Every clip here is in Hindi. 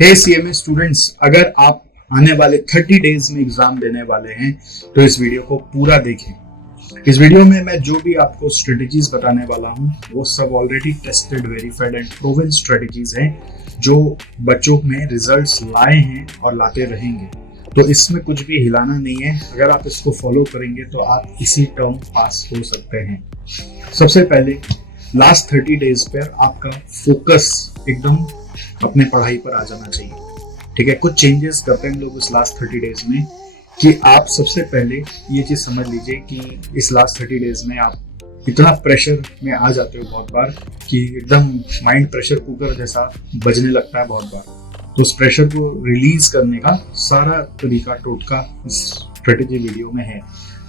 हे सीएमए स्टूडेंट्स, अगर आप आने वाले 30 डेज में एग्जाम देने वाले हैं तो इस वीडियो को पूरा देखें। इस वीडियो में मैं जो भी आपको स्ट्रेटेजीज बताने वाला हूं वो सब already tested, verified and proven strategies हैं जो बच्चों में रिजल्ट्स लाए हैं और लाते रहेंगे। तो इसमें कुछ भी हिलाना नहीं है। अगर आप इसको फॉलो करेंगे तो आप इसी टर्म पास हो सकते हैं। सबसे पहले लास्ट 30 डेज पर आपका फोकस एकदम अपने पढ़ाई पर आ जाना चाहिए। ठीक है, कुछ चेंजेस करते हैं हम लोग इस लास्ट 30 डेज में कि आप सबसे पहले ये चीज समझ लीजिए कि इस लास्ट 30 डेज में आप इतना प्रेशर में आ जाते हो बहुत बार कि एकदम माइंड प्रेशर कुकर जैसा बजने लगता है बहुत बार। तो उस प्रेशर को रिलीज करने का सारा तरीका, टोटका इस स्ट्रेटेजी वीडियो में है।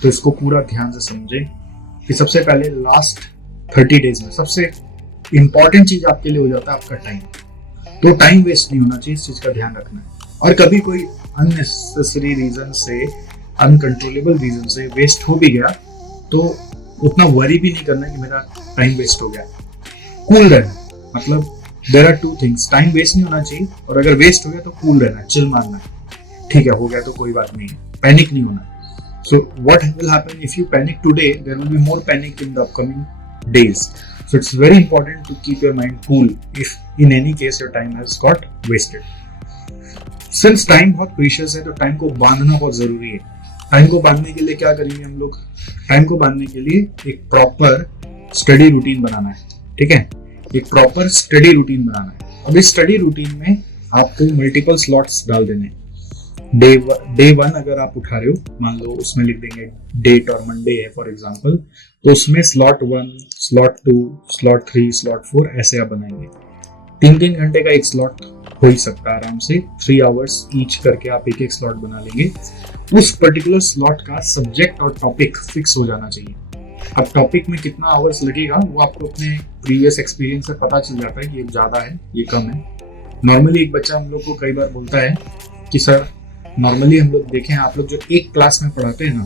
तो इसको पूरा ध्यान से समझें कि सबसे पहले लास्ट 30 डेज में सबसे इंपॉर्टेंट चीज आपके लिए हो जाता है आपका टाइम। तो टाइम वेस्ट नहीं होना चाहिए, इस चीज का ध्यान रखना है। और कभी कोई अननेसेसरी रीजन से, अनकंट्रोलेबल रीजन से वेस्ट हो भी गया तो उतना वरी भी नहीं करना कि मेरा टाइम वेस्ट हो गया। कूल रहना, मतलब there are two things. Time waste नहीं होना चाहिए और अगर वेस्ट हो गया तो कूल रहना, चिल मारना। ठीक है, हो गया तो कोई बात नहीं है, पैनिक नहीं होना। So what will happen if you panic today, there will be more panic in the upcoming days. So it's very important to keep your mind cool if in any case your time has got wasted. Since time बहुत precious है तो टाइम को बांधना बहुत जरूरी है। टाइम को बांधने के लिए क्या करेंगे हम लोग? टाइम को बांधने के लिए एक प्रॉपर स्टडी रूटीन बनाना है। ठीक है, एक प्रॉपर स्टडी रूटीन बनाना है। अब इस स्टडी रूटीन में आपको मल्टीपल स्लॉट्स डाल देने हैं। डे वन अगर आप उठा रहे हो, मान लो उसमें लिख देंगे डेट और मंडे है फॉर एग्जांपल, तो उसमें स्लॉट 1, स्लॉट 2, स्लॉट 3, स्लॉट 4 ऐसे आप बनाएंगे। 3-3 घंटे का एक स्लॉट हो ही सकता है आराम से। 3 आवर्स ईच करके आप एक एक स्लॉट बना लेंगे। उस पर्टिकुलर स्लॉट का सब्जेक्ट और टॉपिक फिक्स हो जाना चाहिए। अब टॉपिक में कितना आवर्स लगेगा वो आपको अपने प्रीवियस एक्सपीरियंस से पता चल जाता है कि ये ज्यादा है, ये कम है। नॉर्मली एक बच्चा हम लोग को कई बार बोलता है कि सर, नॉर्मली हम लोग देखें, आप लोग जो एक क्लास में पढ़ाते हैं ना,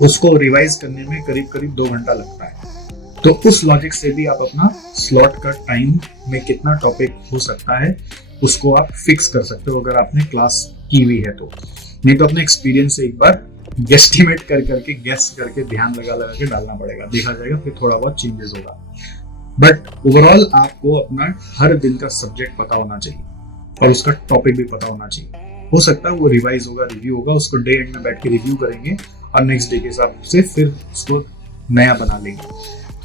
उसको रिवाइज करने में करीब करीब 2 घंटा लगता है। तो उस लॉजिक से भी आप अपना स्लॉट का टाइम में कितना टॉपिक हो सकता है उसको आप फिक्स कर सकते हो अगर आपने क्लास की हुई है तो। नहीं तो अपने एक्सपीरियंस से एक बार गेस्टिमेट करके, गेस करके, ध्यान लगा के डालना पड़ेगा। देखा जाएगा, फिर थोड़ा बहुत चेंजेस होगा। बट ओवरऑल आपको अपना हर दिन का सब्जेक्ट पता होना चाहिए और उसका टॉपिक भी पता होना चाहिए। हो सकता है वो रिवाइज होगा, रिव्यू होगा, उसको डे एंड में बैठ के रिव्यू करेंगे और नेक्स्ट डे के हिसाब से फिर उसको नया बना लेंगे।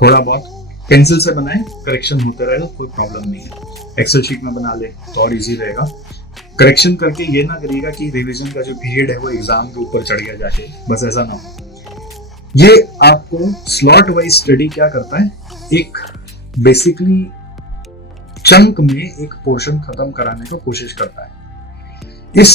थोड़ा बहुत पेंसिल से बनाए, करेक्शन होते रहेगा, कोई प्रॉब्लम नहीं है। एक्सेल शीट में बना ले तो और इजी रहेगा। करेक्शन करके ये ना करिएगा कि रिवीजन का जो पीरियड है वो एग्जाम के ऊपर चढ़ गया जाके, बस ऐसा ना हो। ये आपको स्लॉट वाइज स्टडी क्या करता है, एक बेसिकली चंक में एक पोर्शन खत्म कराने की कोशिश करता है। इस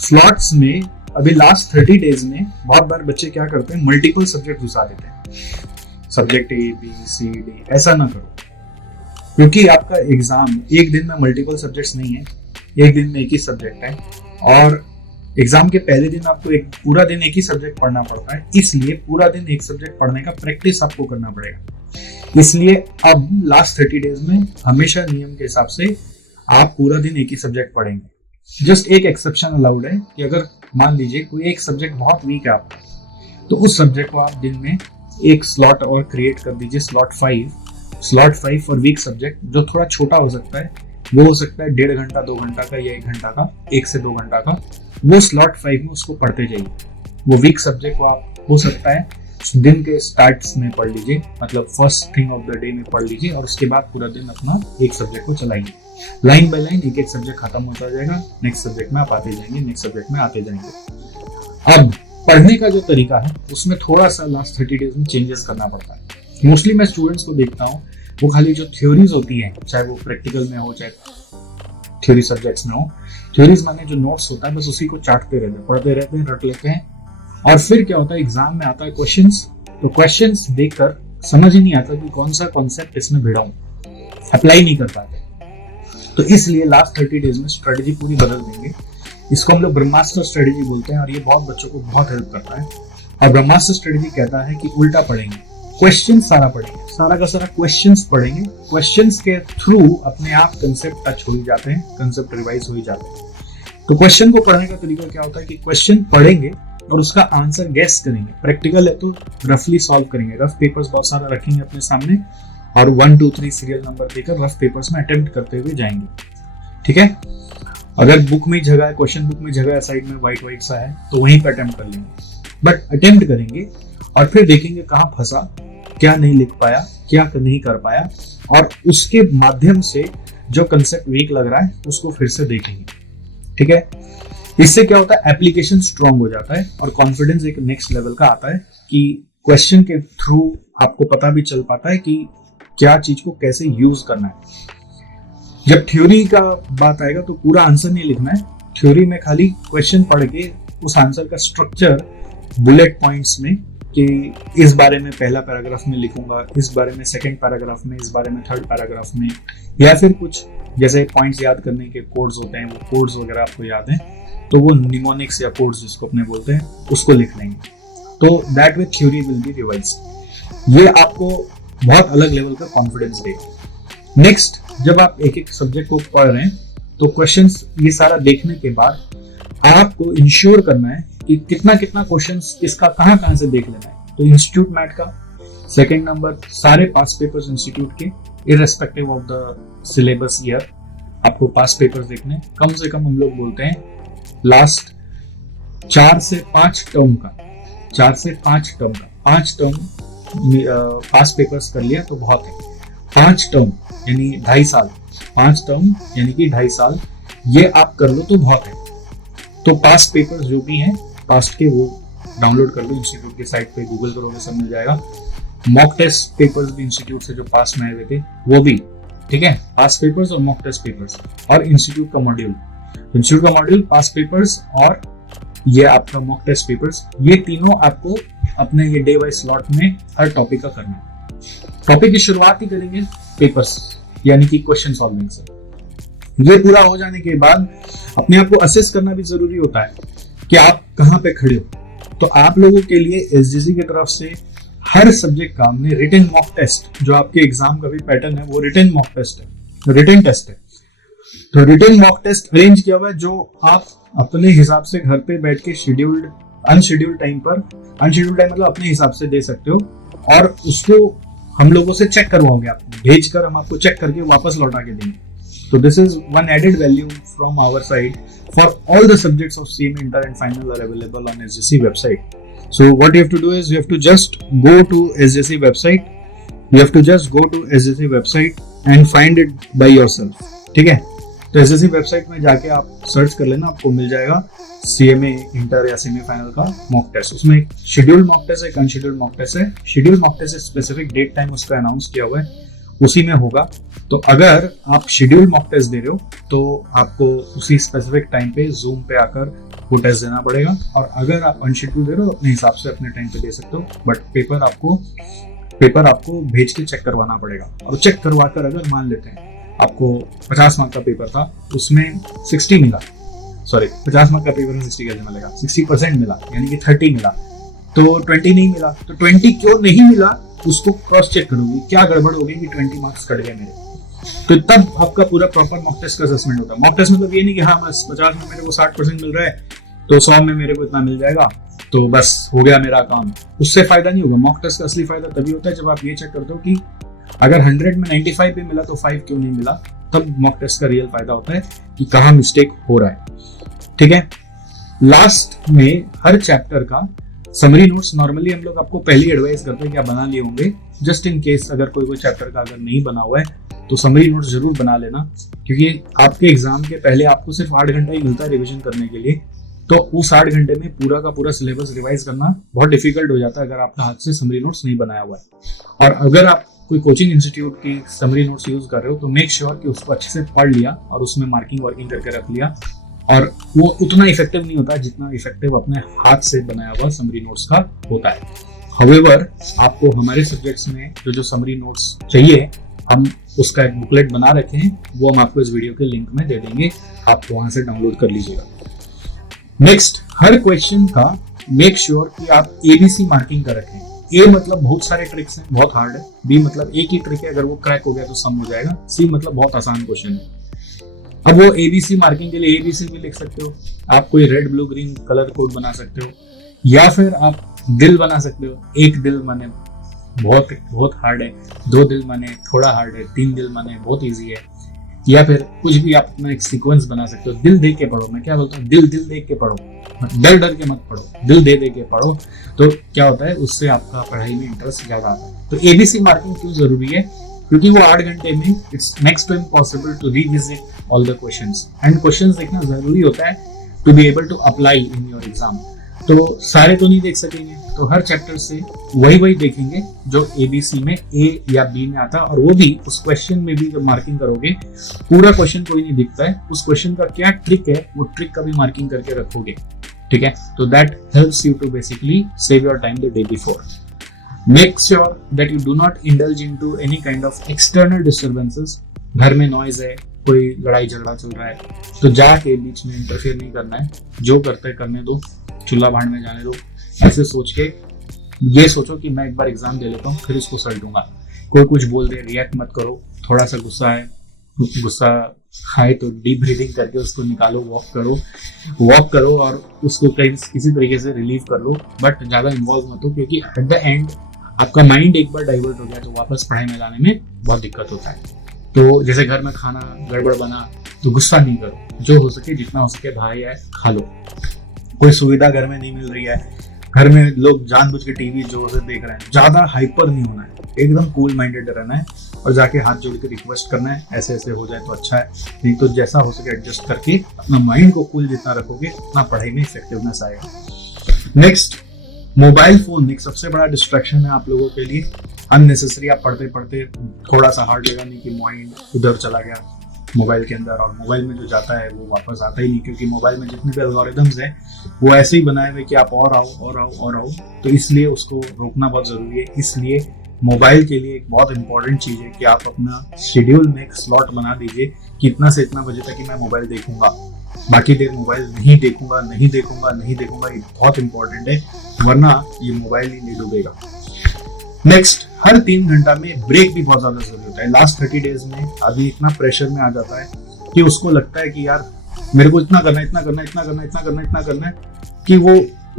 स्लॉट्स में अभी लास्ट 30 डेज में बहुत बार बच्चे क्या करते हैं, मल्टीपल सब्जेक्ट घुसा देते हैं। Subject A, B, C, D, ऐसा ना करो, क्योंकि आपका एग्जाम एक दिन में मल्टीपल सब्जेक्ट्स नहीं है, एक दिन में एक ही सब्जेक्ट है। और एग्जाम के पहले दिन आपको एक पूरा दिन एक ही सब्जेक्ट पढ़ना पड़ता है, इसलिए पूरा दिन एक सब्जेक्ट पढ़ने का प्रैक्टिस आपको करना पड़ेगा। इसलिए अब लास्ट 30 डेज में हमेशा नियम के हिसाब से आप पूरा दिन एक ही सब्जेक्ट पढ़ेंगे। जस्ट एक एक्सेप्शन अलाउड है कि अगर मान लीजिए कोई एक सब्जेक्ट बहुत वीक है आपका, तो उस सब्जेक्ट को आप दिन में एक स्लॉट और क्रिएट कर दीजिए, स्लॉट 5 फॉर वीक सब्जेक्ट, जो थोड़ा छोटा हो सकता है। वो हो सकता है 1.5 घंटा, 2 घंटा का या 1 घंटा का, 1 से 2 घंटा का। वो स्लॉट 5 में उसको पढ़ते जाइए। वो वीक सब्जेक्ट को आप हो सकता है दिन के स्टार्ट्स में पढ़ लीजिए, मतलब first thing of the day में पढ़ लीजिए और उसके बाद पूरा दिन अपना एक सब्जेक्ट को चलाइए। लाइन बाय लाइन एक एक सब्जेक्ट खत्म होता जाएगा, नेक्स्ट सब्जेक्ट में आप आते जाएंगे, नेक्स्ट सब्जेक्ट में आते जाएंगे। अब पढ़ने का जो तरीका है उसमें थोड़ा सा लास्ट 30 डेज में चेंजेस करना पड़ता है। मोस्टली मैं स्टूडेंट्स को देखता हूँ, वो खाली जो थ्योरीज होती हैं, चाहे वो प्रैक्टिकल में हो चाहे थ्योरी सब्जेक्ट्स में हो, थ्योरीज माने जो नोट्स होता है बस उसी को चाटते रहते हैं, पढ़ते रहते हैं, रट लेते हैं। और फिर क्या होता है, एग्जाम में आता है क्वेश्चंस, तो क्वेश्चंस देखकर समझ ही नहीं आता कि कौन सा कॉन्सेप्ट इसमें भिड़ाऊं, अप्लाई नहीं कर पाते। तो इसलिए लास्ट 30 डेज में स्ट्रेटेजी पूरी बदल देंगे। इसको हम लोग ब्रह्मास्त्र स्ट्रेटेजी बोलते हैं और ये बहुत बच्चों को बहुत हेल्प करता है। और ब्रह्मास्त्र स्ट्रेटेजी कहता है कि उल्टा पढ़ेंगे। क्वेश्चन सारा पढ़ेंगे, सारा का सारा क्वेश्चंस पढ़ेंगे। क्वेश्चंस के थ्रू अपने आप कंसेप्ट टच हो ही जाते हैं, कंसेप्ट रिवाइज हो ही जाते हैं। तो क्वेश्चन को पढ़ने का तरीका क्या होता है कि क्वेश्चन पढ़ेंगे और उसका आंसर गेस करेंगे। प्रैक्टिकल है तो रफली सॉल्व करेंगे, रफ पेपर्स बहुत सारा रखेंगे अपने सामने और 1 2 3 सीरियल नंबर देकर रफ पेपर्स में अटेम्प्ट करते हुए जाएंगे। ठीक है, अगर बुक में जगह है, क्वेश्चन बुक में जगह है, साइड में व्हाइट सा है तो वहीं पर अटेम्प्ट कर लेंगे, बट अटेम्प्ट करेंगे और फिर देखेंगे कहाँ फंसा, क्या नहीं लिख पाया, क्या नहीं कर पाया, और उसके माध्यम से जो कंसेप्ट वीक लग रहा है उसको फिर से देखेंगे। ठीक है, इससे क्या होता है, एप्लीकेशन स्ट्रांग हो जाता है और कॉन्फिडेंस एक नेक्स्ट लेवल का आता है कि क्वेश्चन के थ्रू आपको पता भी चल पाता है कि क्या चीज को कैसे यूज करना है। जब थ्योरी का बात आएगा तो पूरा आंसर नहीं लिखना है, थ्योरी में खाली क्वेश्चन पढ़ के उस आंसर का स्ट्रक्चर बुलेट पॉइंट्स में कि इस बारे में पहला पैराग्राफ में लिखूंगा, इस बारे में सेकंड पैराग्राफ में, इस बारे में थर्ड पैराग्राफ में, या फिर कुछ जैसे पॉइंट्स याद करने के कोड्स होते हैं, वो कोड्स वगैरह आपको याद हैं तो वो निमोनिक्स या कोड्स जिसको अपने बोलते हैं उसको लिख लेंगे। तो that way theory will be revised. ये आपको बहुत अलग लेवल का कॉन्फिडेंस देगा। नेक्स्ट, जब आप एक एक सब्जेक्ट को पढ़ रहे हैं तो क्वेश्चंस ये सारा देखने के बाद आपको इंश्योर करना है कि कितना कितना क्वेश्चंस किसका कहाँ से देख लेना है। तो इंस्टीट्यूट मैट का सेकंड नंबर, सारे पास पेपर्स इंस्टीट्यूट के irrespective of the syllabus year आपको पास पेपर्स देखने। कम से कम हम लोग बोलते हैं लास्ट 4 से 5 टर्म का, 4 से 5 टर्म का, 5 टर्म पास पेपर्स कर लिया तो बहुत है। 5 टर्म यानी 2.5 साल, 5 टर्म यानी कि 2.5 साल, ये आप कर लो तो बहुत है। तो पास पेपर्स जो भी हैं पास्ट के वो डाउनलोड कर लो, इंस्टीट्यूट की साइट पे गूगल करोगे सब मिल जाएगा। मॉक टेस्ट पेपर्स भी इंस्टीट्यूट से जो पास में आए हुए थे वो भी, ठीक है, पास पेपर्स और मॉक टेस्ट पेपर्स और इंस्टीट्यूट का मॉड्यूल, इंस्टीट्यूट का मॉड्यूल, पास पेपर्स और ये आपका मॉक टेस्ट पेपर्स, ये तीनों आपको अपने ये डे वाइज स्लॉट में हर टॉपिक का करना है। टॉपिक की शुरुआत ही करेंगे पेपर्स यानी कि क्वेश्चन सॉल्विंग से। ये पूरा हो जाने के बाद अपने आप को असेस करना भी जरूरी होता है कि आप कहाँ पे खड़े हो। तो आप लोगों के लिए एसजीसी की तरफ से हर सब्जेक्ट का हमने रिटन मॉक टेस्ट, जो आपके एग्जाम का भी पैटर्न है वो रिटन मॉक टेस्ट है, रिटन टेस्ट है। तो रिटन मॉक टेस्ट अरेंज किया हुआ है जो आप अपने हिसाब से घर पे बैठ के शेड्यूल्ड अनशेड्यूल्ड टाइम पर, अनशेड्यूल्ड टाइम मतलब अपने हिसाब से दे सकते हो और उसको हम लोगों से चेक करवाओगे, आपको भेजकर हम आपको चेक करके वापस लौटा के देंगे। So this is one added value from our side. For all the subjects of CMA Inter and Final are available on SJC website. So what you have to do is you have to just go to SJC website. You have to just go to SJC website and find it by yourself. ठीक है? तो SJC website में जाके आप सर्च कर लेना, आपको मिल जाएगा CMA Inter या CMA Final का मॉक टेस्ट। उसमें एक शेड्यूल्ड मॉक टेस्ट है, एक अनशेड्यूल्ड मॉक टेस्ट है। Scheduled mock test specific date time उसका अनाउंस किया हुआ है, उसी में होगा। तो अगर आप शेड्यूल मॉक टेस्ट दे रहे हो तो आपको उसी स्पेसिफिक टाइम पे जूम पे आकर वो टेस्ट देना पड़ेगा, और अगर आप अनशेड्यूल दे रहे हो तो अपने हिसाब से अपने टाइम पे दे सकते हो, बट पेपर आपको भेज के चेक करवाना पड़ेगा। और चेक करवा कर अगर मान लेते हैं आपको 50 मार्क का पेपर था, उसमें 60 मिला, सॉरी 50 मार्क का पेपर में 60 कैसे मिलेगा, 60% मिला यानी कि 30 मिला, तो 20 नहीं मिला। तो 20 क्यों नहीं मिला उसको क्रॉस चेक करोगे, क्या गड़बड़ होगी कि 20 मार्क्स कट गए मेरे। तो तब आपका पूरा प्रॉपर मॉक टेस्ट का असेसमेंट होता है। मॉक टेस्ट मतलब ये नहीं कि हाँ बस 50 में मेरे को 60% मिल रहा है तो 100 में मेरे को इतना मिल जाएगा तो बस हो गया मेरा काम, उससे फायदा नहीं होगा। मॉक टेस्ट का असली फायदा तभी होता है जब आप ये चेक करते हो कि अगर 100 में 95 भी मिला तो 5 क्यों नहीं मिला, तब मॉक टेस्ट का रियल फायदा होता है कि कहाँ मिस्टेक हो रहा है। ठीक है, लास्ट में हर चैप्टर का समरी नोट्स नॉर्मली हम लोग आपको पहली एडवाइस करते हैं कि आप बना लिए होंगे, जस्ट इन केस अगर कोई चैप्टर का अगर नहीं बना हुआ है तो समरी नोट्स जरूर बना लेना, क्योंकि आपके एग्जाम के पहले आपको सिर्फ 8 घंटा ही मिलता है रिवीजन करने के लिए। तो उस 8 घंटे में पूरा का पूरा सिलेबस रिवाइज करना बहुत डिफिकल्ट हो जाता है अगर आपका हाथ से समरी नोट्स नहीं बनाया हुआ है। और अगर आप कोई कोचिंग इंस्टीट्यूट की समरी नोट्स यूज कर रहे हो तो मेक श्योर कि उसको अच्छे से पढ़ लिया और उसमें मार्किंग वर्किंग करके रख लिया, और वो उतना इफेक्टिव नहीं होता जितना इफेक्टिव अपने हाथ से बनाया हुआ समरी नोट्स का होता है। हाउएवर आपको हमारे सब्जेक्ट्स में जो समरी नोट्स चाहिए, हम उसका एक बुकलेट बना रखे हैं, वो हम आपको इस वीडियो के लिंक में दे देंगे, आप वहां से डाउनलोड कर लीजिएगा। नेक्स्ट, हर क्वेश्चन का मेक श्योर कि आप ABC मार्किंग कर रखें। ए मतलब बहुत सारे ट्रिक्स हैं, बहुत हार्ड है। बी मतलब एक ही ट्रिक है, अगर वो क्रैक हो गया तो सम हो जाएगा। सी मतलब बहुत आसान क्वेश्चन है। अब वो एबीसी मार्किंग के लिए एबीसी भी लिख सकते हो, आप कोई red blue green colour code बना सकते हो, या फिर आप दिल बना सकते हो। एक दिल माने बहुत बहुत हार्ड है, 2 दिल माने थोड़ा हार्ड है, 3 दिल माने बहुत इजी है, या फिर कुछ भी आप अपना एक सीक्वेंस बना सकते हो। दिल देख के पढ़ो, मैं क्या बोलता हूँ, दिल दिल देख के पढ़ो, डर डर के मत पढ़ो, दिल दे दे के पढ़ो। तो क्या होता है, उससे आपका पढ़ाई में इंटरेस्ट ज्यादा आता है। तो एबीसी मार्किंग क्यों जरूरी है, क्योंकि वो 8 घंटे में it's next to impossible to revisit all the questions, and questions देखना जरूरी होता है to be able to apply in your exam. तो सारे तो नहीं देख सकेंगे, तो हर चैप्टर से वही देखेंगे जो एबीसी में ए या बी में आता है, और वो भी उस क्वेश्चन में भी जब मार्किंग करोगे, पूरा क्वेश्चन कोई नहीं दिखता है, उस क्वेश्चन का क्या ट्रिक है वो ट्रिक का भी मार्किंग करके रखोगे, ठीक है। तो that helps you to basically save your time the day before. Make sure that you do not indulge into any kind of external disturbances. घर में नॉइज है, कोई लड़ाई झगड़ा चल रहा है, तो जाके बीच में इंटरफेयर नहीं करना है, जो करते हैं करने दो, चूल्हा भाड़ में जाने दो। ऐसे सोच के ये सोचो कि मैं एक बार एग्जाम दे लेता हूँ फिर इसको सल्टूंगा। कोई कुछ बोल दे रिएक्ट मत करो, थोड़ा सा गुस्सा है, गुस्सा आए तो डीप ब्रीदिंग करके उसको निकालो, वॉक करो और उसको किसी तरीके से रिलीव कर लो, बट ज्यादा इन्वॉल्व मत हो, क्योंकि एट द एंड आपका माइंड एक बार डाइवर्ट हो गया तो वापस पढ़ाई में लाने में बहुत दिक्कत होता है। तो जैसे घर में खाना गड़बड़ बना तो गुस्सा नहीं करो, जो हो सके जितना हो सके भाई है खा लो। कोई सुविधा घर में नहीं मिल रही है, घर में लोग जानबूझ के टीवी जोर से देख रहे हैं, ज्यादा हाइपर नहीं होना है, एकदम कूल माइंडेड रहना है और जाके हाथ जोड़ के रिक्वेस्ट करना है ऐसे ऐसे हो जाए तो अच्छा है, नहीं तो जैसा हो सके एडजस्ट करके अपना माइंड को कूल जितना रखोगे उतना पढ़ाई में इफेक्टिवनेस आएगा। नेक्स्ट, मोबाइल फोन एक सबसे बड़ा डिस्ट्रैक्शन है आप लोगों के लिए। अननेसेसरी आप पढ़ते पढ़ते थोड़ा सा हार्ड लगा नहीं कि माइंड उधर चला गया मोबाइल के अंदर, और मोबाइल में जो जाता है वो वापस आता ही नहीं, क्योंकि मोबाइल में जितने भी एल्गोरिदम्स हैं वो ऐसे ही बनाए हुए कि आप और आओ, तो इसलिए उसको रोकना बहुत जरूरी है। इसलिए मोबाइल के लिए एक बहुत इंपॉर्टेंट चीज है कि आप अपना शेड्यूल में एक स्लॉट बना दीजिए कि इतना से इतना बजे तक ही मैं मोबाइल देखूंगा, बाकी देर मोबाइल नहीं देखूंगा। ये बहुत इंपॉर्टेंट है, वरना ये मोबाइल ही नहीं डूबेगा। नेक्स्ट, हर 3 घंटा में ब्रेक भी बहुत ज्यादा जरूरी होता है। लास्ट 30 डेज में अभी इतना प्रेशर में आ जाता है कि उसको लगता है कि यार मेरे को इतना करना है कि वो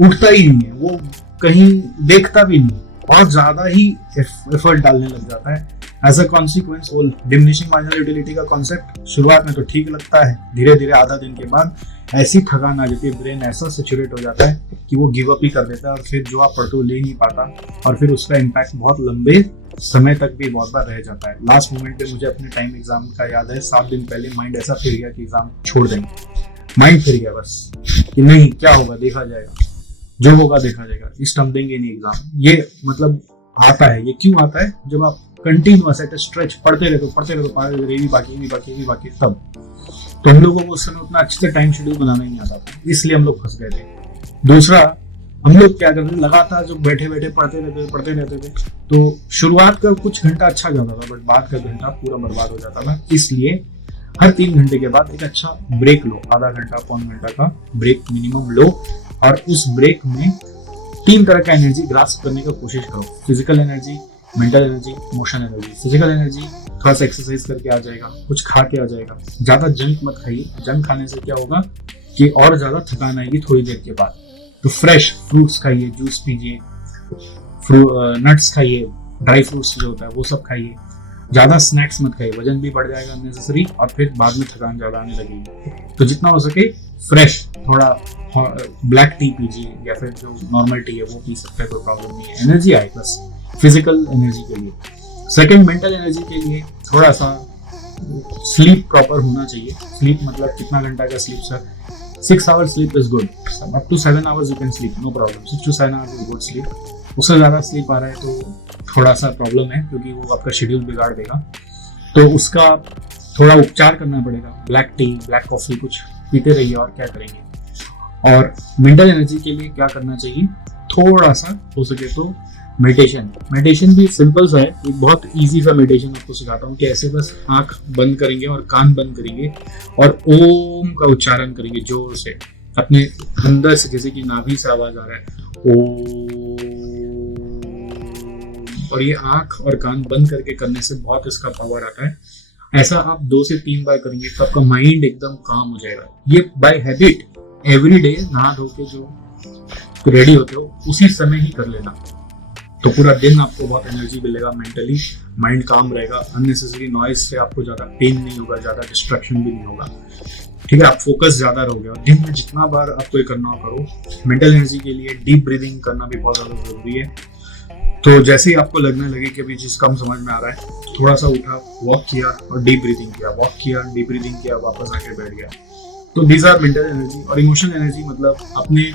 उठता ही नहीं है, वो कहीं देखता भी नहीं, बहुत ज्यादा ही एफर्ट डालने लग जाता है। एज अ कॉन्सिक्वेंस वो डिमिनिशिंग मार्जिनल यूटिलिटी का कॉन्सेप्ट शुरुआत में तो ठीक लगता है, धीरे धीरे आधा दिन के बाद ऐसी थकान आ जाती है, ब्रेन ऐसा सेचुरेट हो जाता है कि वो गिव अप ही कर देता है, और फिर जो आप पढ़ते हो ले नहीं पाता, और फिर उसका इम्पैक्ट बहुत लंबे समय तक भी बहुत बार रह जाता है। लास्ट मोमेंट पे मुझे अपने टाइम एग्जाम का याद है, 7 दिन पहले माइंड ऐसा फिर गया कि एग्जाम छोड़ देंगे, माइंड फिर गया बस कि नहीं क्या होगा देखा जाएगा, जो होगा देखा जाएगा, इस टाइम देंगे नहीं एग्जाम। ये मतलब आता है, ये क्यों आता है, जब आप कंटिन्यूअस एट स्ट्रेच पढ़ते रहते ये भी बाकी तब। तो हम लोगों को उस समय उतना अच्छे से टाइम शेड्यूल बनाना ही नहीं आता था, इसलिए हम लोग फंस गए थे। दूसरा, हम लोग क्या करते थे, लगातार जो बैठे पढ़ते रहते थे, तो शुरुआत का कुछ घंटा अच्छा जाता था, बट बाद का घंटा पूरा बर्बाद हो जाता था। इसलिए हर 3 घंटे के बाद एक अच्छा ब्रेक लो, आधा घंटा पौन घंटा का ब्रेक मिनिमम लो, और उस ब्रेक में 3 तरह का एनर्जी ग्रास्प करने का कोशिश करो। Physical energy, mental energy, emotional energy. Physical energy थोड़ा सा एक्सरसाइज करके आ जाएगा, कुछ खा के आ जाएगा, ज्यादा जंक मत खाइए, जंक खाने से क्या होगा कि और ज्यादा थकान आएगी थोड़ी देर के बाद। तो फ्रेश फ्रूट्स खाइए, जूस पीजिए, नट्स खाइए, ड्राई फ्रूट्स जो होता है वो सब खाइए, ज्यादा स्नैक्स मत खाइए, वजन भी बढ़ जाएगा अननेसेसरी, और फिर बाद में थकान ज्यादा आने लगेगी। तो जितना हो सके फ्रेश, थोड़ा ब्लैक टी पीजिए, या फिर जो नॉर्मल टी है वो पी सकते हैं, कोई प्रॉब्लम नहीं है, एनर्जी आए बस फिजिकल एनर्जी के लिए। सेकंड, मेंटल एनर्जी के लिए थोड़ा सा स्लीप प्रॉपर होना चाहिए। स्लीप मतलब कितना घंटा का sleep sir? 6 hours sleep is good. Up to 7 hours you can sleep, no problem. 6 to 7 hours is good sleep. उससे ज़्यादा स्लीप आ रहा है तो थोड़ा सा प्रॉब्लम है, क्योंकि वो आपका शेड्यूल बिगाड़ देगा, तो उसका थोड़ा उपचार करना पड़ेगा। ब्लैक टी, ब्लैक कॉफ़ी कुछ पीते रहिए, और क्या करेंगे। और मेंटल एनर्जी के लिए क्या करना चाहिए, थोड़ा सा हो सके तो मेडिटेशन भी सिंपल सा है, एक बहुत इजी सा मेडिटेशन आपको सिखाता हूँ कि ऐसे बस आंख बंद करेंगे और कान बंद करेंगे और ओम का उच्चारण करेंगे जोर से अपने अंदर से, जैसे कि नाभि से आवाज आ रहा है ओम, और ये आंख और कान बंद करके करने से बहुत इसका पावर आता है। ऐसा आप 2 से 3 बार करेंगे तो आपका माइंड एकदम काम हो जाएगा। ये बाय हैबिट एवरी डे नहा धो के जो रेडी होते हो उसी समय ही कर लेना, तो पूरा दिन आपको बहुत एनर्जी मिलेगा, मेंटली माइंड काम रहेगा, अननेसेसरी नॉइज से आपको ज़्यादा पेन नहीं होगा, ज़्यादा डिस्ट्रैक्शन भी नहीं होगा, ठीक है। आप फोकस ज़्यादा रहोगे। और दिन में जितना बार आपको ये करना करो। मेंटल एनर्जी के लिए डीप ब्रीदिंग करना भी बहुत ज़्यादा जरूरी है। तो जैसे ही आपको लगने लगे कि अभी चीज़ कम समझ में आ रहा है, थोड़ा सा उठा, वॉक किया और डीप ब्रीदिंग किया, वॉक किया, डीप ब्रीदिंग किया, वापस आके बैठ गया। तो दीज आर मेंटल एनर्जी। और इमोशनल एनर्जी मतलब अपने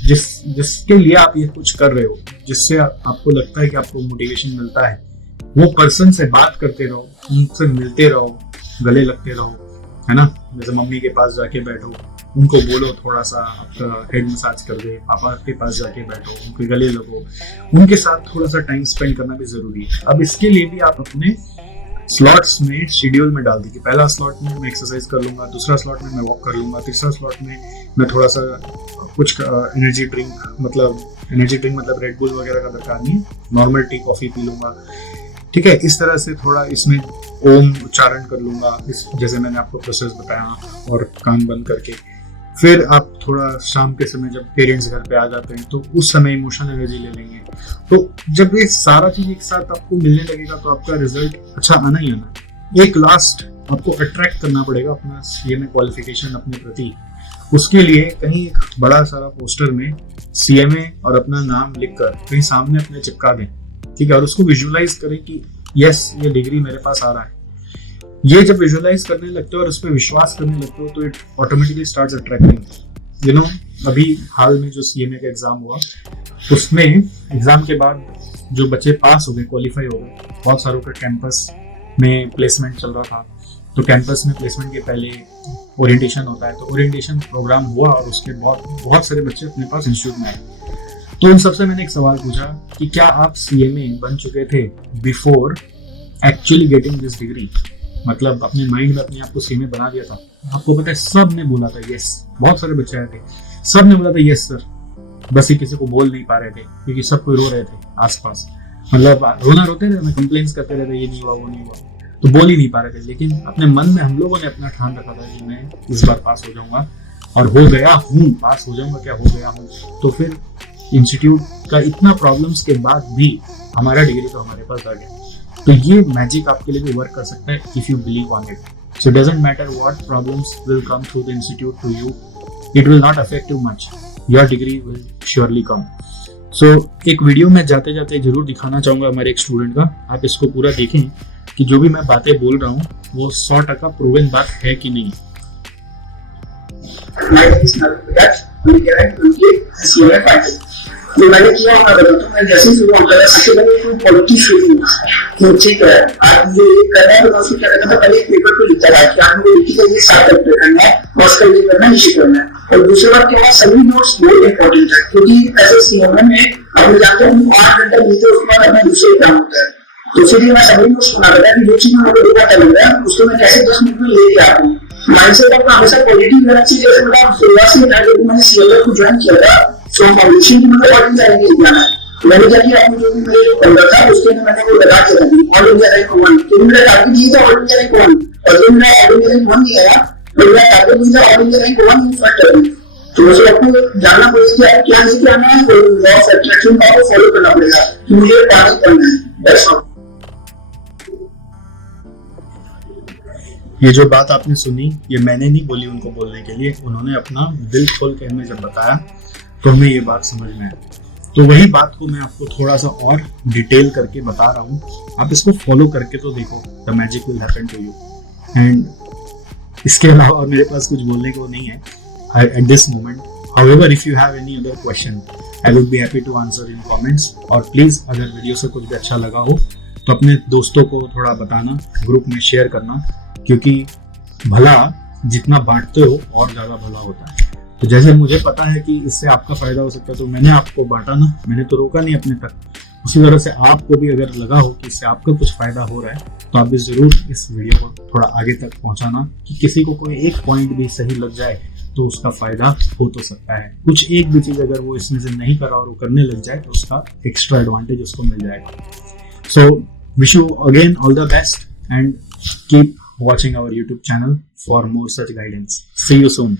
जिसके लिए आप ये कुछ कर रहे हो, जिससे आपको लगता है कि आपको मोटिवेशन मिलता है, वो पर्सन से बात करते रहो, उनसे मिलते रहो, गले लगते रहो, है ना। जैसे मम्मी के पास जाके बैठो, उनको बोलो थोड़ा सा आपका हेड मसाज कर दे, पापा के पास जाके बैठो, उनके गले लगो, उनके साथ थोड़ा सा टाइम स्पेंड करना भी जरूरी है। अब इसके लिए भी आप अपने स्लॉट्स में शेड्यूल में डाल दीजिए। पहला स्लॉट में मैं एक्सरसाइज कर लूंगा, दूसरा स्लॉट में मैं वॉक कर लूंगा, तीसरा स्लॉट में मैं थोड़ा सा कुछ एनर्जी ड्रिंक मतलब रेड बुल वगैरह का दरकार नहीं है, नॉर्मल टी कॉफी पी लूंगा, ठीक है। इस तरह से थोड़ा इसमें ओम उच्चारण कर लूंगा, जैसे मैंने आपको प्रोसेस बताया, और कान बंद करके। फिर आप थोड़ा शाम के समय जब पेरेंट्स घर पे आ जाते हैं तो उस समय इमोशनल एनर्जी ले लेंगे। तो जब ये सारा चीज एक साथ आपको मिलने लगेगा तो आपका रिजल्ट अच्छा आना ही आना। एक लास्ट आपको अट्रैक्ट करना पड़ेगा अपना सीए में क्वालिफिकेशन अपने प्रति। उसके लिए कहीं एक बड़ा सारा पोस्टर में सीएमए और अपना नाम लिखकर कहीं सामने अपने चिपका दें, ठीक है। और उसको विजुअलाइज करें कि यस, ये डिग्री मेरे पास आ रहा है। ये जब विजुअलाइज करने लगते हो और उस पर विश्वास करने लगते हो तो it automatically starts attracting. You know, अभी हाल में जो सीएमए का एग्जाम हुआ, उसमें एग्जाम के बाद जो बच्चे पास हो गए, क्वालिफाई हो गए, बहुत सारों का कैंपस में प्लेसमेंट चल रहा था। तो कैंपस में प्लेसमेंट के पहले ओरिएंटेशन होता है, तो ओरिएंटेशन प्रोग्राम हुआ और उसके बहुत सारे बच्चे अपने पास इंस्टीट्यूट में आए। तो उन सबसे मैंने एक सवाल पूछा कि क्या आप सीएमए बन चुके थे before actually getting this degree, मतलब अपने माइंड में अपने आप को सीएमए बना दिया था। आपको पता है सब ने बोला था यस, बहुत सारे बच्चे आए थे, सब ने बोला था यस सर, बस ये किसी को बोल नहीं पा रहे थे क्योंकि सब कोई रो रहे थे आसपास, मतलब रोते रहे, कंप्लेंट्स करते रहते, ये नहीं हुआ वो नहीं हुआ, तो बोल ही नहीं पा रहे थे। लेकिन अपने मन में हम लोगों ने अपना ठान रखा था कि मैं इस बार पास हो जाऊंगा, और हो गया हूँ, पास हो जाऊंगा क्या, हो गया हूँ। तो फिर इंस्टीट्यूट का इतना प्रॉब्लम्स के बाद भी हमारा डिग्री तो हमारे पास आ गया। तो ये मैजिक आपके लिए भी वर्क कर सकता है if you believe on it. So doesn't matter what problems will come through the institute to you, it will not affect you much, your degree will surely come. So एक वीडियो में जाते जाते जरूर दिखाना चाहूंगा हमारे एक स्टूडेंट का, आप इसको पूरा देखें कि जो भी मैं बातें बोल रहा हूँ वो 100% प्रूवन बात है कि नहीं। तो मैंने किया तो मैं जैसे शुरू होता है सबसे पहले पॉलिटिक्स शुरू ठीक है, आज ये करना है तो उसको क्या करना था, पहले एक पेपर पे लिखता था कि आपको लिखी का ये 7 चैप्टर करना है, उसका ये करना है, ये करना है। और दूसरी बात क्या है, सभी नोट्स बहुत इंपॉर्टेंट है, क्योंकि ऐसे सीएमए में आप जानते हैं 8 घंटा मिलते हैं, उसके बाद अपना दूसरे एग्जाम होता है। तो इसलिए मैं सभी नोट्स बना रहा था कि जो चीज मुझे पता लग रहा है उसको मैं कैसे 10 मिनट में लेके आता हूँ। माइंडसेट अपना हमेशा पॉजिटिव रहना चाहिए। जैसे मतलब शुरुआत से मैंने सीएमए को ज्वाइन किया था, सो फाउंडेशन की मतलब ऑल इंडिया रैंक एग्जाम है। मैंने क्या किया, अपनी जो भी मेरे जो पंद्रह था उसके अंदर मैंने वो लगा के रखी ऑल इंडिया रैंक 1, तो मेरा टारगेट ये था ऑल इंडिया रैंक 1, और जो मेरा ऑल इंडिया रैंक 1 नहीं आया तो मेरा टारगेट ये था all India rank 1 in first time. तो मुझे आपको जानना पड़ेगा कि आप क्या लेके आना है, और लॉ ऑफ अट्रैक्शन का आपको फॉलो करना पड़ेगा कि मुझे पास करना है। That's all. ये जो बात आपने सुनी ये मैंने नहीं बोली उनको बोलने के लिए, उन्होंने अपना दिल खोल के हमें जब बताया तो हमें ये बात समझ में आई। तो वही बात को मैं आपको थोड़ा सा और डिटेल करके बता रहा हूँ, आप इसको फॉलो करके तो देखो, the magic will happen to you. And इसके अलावा मेरे पास कुछ बोलने को नहीं है at this moment. However if you have any other question I would be happy to answer in comments. और प्लीज अगर वीडियो से कुछ भी अच्छा लगा हो तो अपने दोस्तों को थोड़ा बताना, ग्रुप में शेयर करना, क्योंकि भला जितना बांटते हो और ज्यादा भला होता है। तो जैसे मुझे पता है कि इससे आपका फायदा हो सकता है तो मैंने आपको बांटा ना, मैंने तो रोका नहीं अपने तक। उसी तरह से आपको भी अगर लगा हो कि इससे आपका कुछ फायदा हो रहा है तो आप भी जरूर इस वीडियो को थोड़ा आगे तक पहुंचाना, कि किसी को कोई एक पॉइंट भी सही लग जाए तो उसका फायदा हो तो सकता है। कुछ एक भी चीज अगर वो इसमें से नहीं करा और वो करने लग जाए तो उसका एक्स्ट्रा एडवांटेज उसको मिल जाएगा। So wish you again all the best and keep watching our YouTube channel for more such guidance. See you soon.